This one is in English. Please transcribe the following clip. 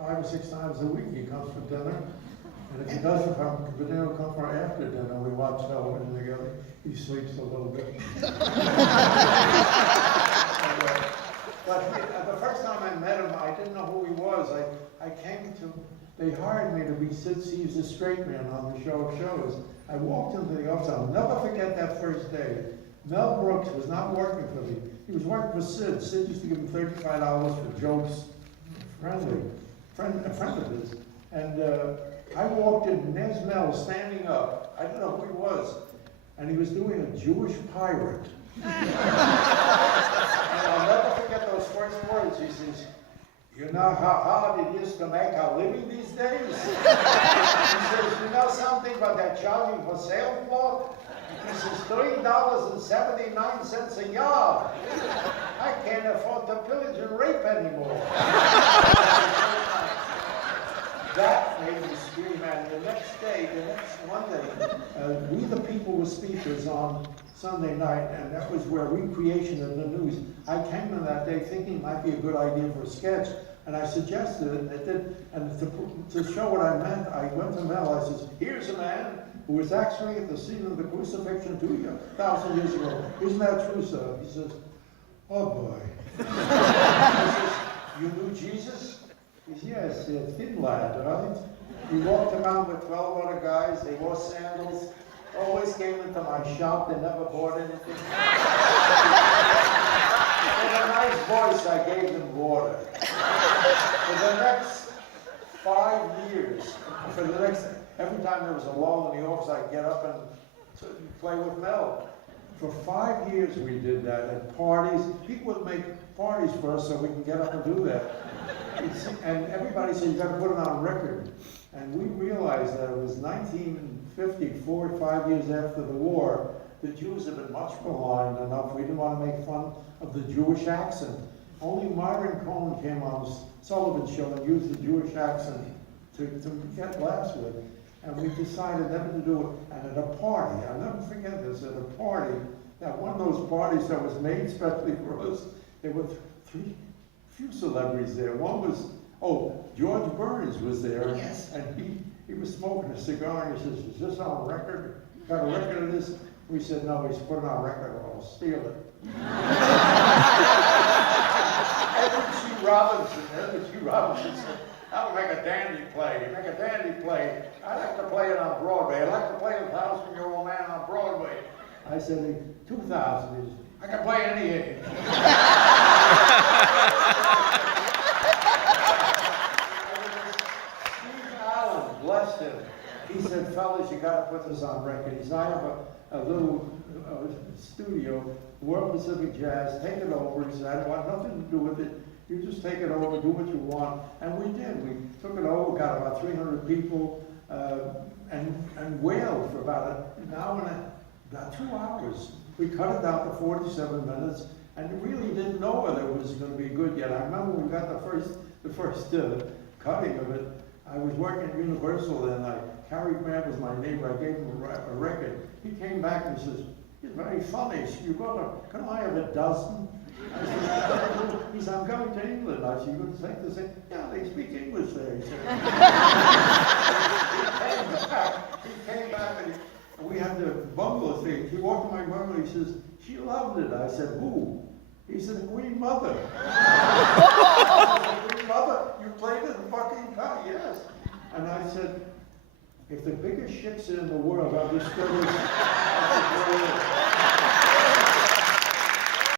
5 or 6 times a week. He comes for dinner. And if he doesn't come, then he'll come for after dinner. We watch television together. He sleeps a little bit. But the first time I met him, I didn't know who he was. They hired me to be He's a straight man on the show of shows. I walked into the office. I'll never forget that first day. Mel Brooks was not working for me. He was working for Sid. Sid used to give him $35 for jokes. A friend of his. And I walked in, and there's Mel standing up. I didn't know who he was. And he was doing a Jewish pirate. And I'll never forget those first words. He says, "You know how hard it is to make a living these days?" He says, "You know something about that charging for sailboat?" He says, $3.79 a yard. I can't afford to pillage and rape anymore. That made me scream, and the next Monday, We the People were speakers on Sunday night, and that was where recreation of the news. I came in that day thinking it might be a good idea for a sketch, and I suggested it, and it did. And to show what I meant, I went to Mel. I says, "Here's a man who was actually at the scene of the crucifixion 2,000 years ago. Isn't that true, sir?" He says, "Oh boy." He says, "You knew Jesus?" He says, "Yes, thin lad, right?" He walked around with 12 other guys. They wore sandals. Always came into my shop. They never bought anything. In a nice voice, I gave them water. For the next 5 years, every time there was a lull in the office, I'd get up and play with Mel. For 5 years we did that at parties. People would make parties for us so we can get up and do that. And everybody said, "You got to put it on record." And we realized that it was 1950, 4 or 5 years after the war, the Jews had been much maligned enough. We didn't want to make fun of the Jewish accent. Only Myron Cohen came on Sullivan's show and used the Jewish accent to get laughs with. And we decided never to do it. And at a party, I'll never forget this, at a party, one of those parties that was made especially for us, there were few celebrities there. One was, George Burns was there. Yes. And he was smoking a cigar, and he says, "Is this on record? Got a record of this?" We said, "No." He's put it on record or I'll steal it. Edward G. Robinson said, "I would make a dandy play. You make a dandy play. I like to play it on Broadway. I like to play 1,000-Year-Old Man on Broadway." I said, 2,000. He said, "I can play any age." Steve Allen, bless him. He said, "Fellas, you got to put this on record." He said, "I have a little studio, World Pacific Jazz. Take it over." He said, "I don't want nothing to do with it. You just take it over, do what you want." And we did. We took it over, got about 300 people, and wailed for about an hour and about 2 hours. We cut it down to 47 minutes, and really didn't know whether it was going to be good yet. I remember when we got the first cutting of it. I was working at Universal, and Cary Grant was my neighbor. I gave him a record. He came back and says, "It's very funny. Can I have a dozen?" I said, he said, "I'm going to England." I said, "You going to take this thing?" "Yeah, they speak English there," he said. He came back and we had the bungalow thing. He walked to my bungalow, he says, "She loved it." I said, "Who?" He said, "The Queen Mother." I said, "The Queen Mother? You played it in fucking car?" "Yes." And I said, "If the biggest shits in the world understood this,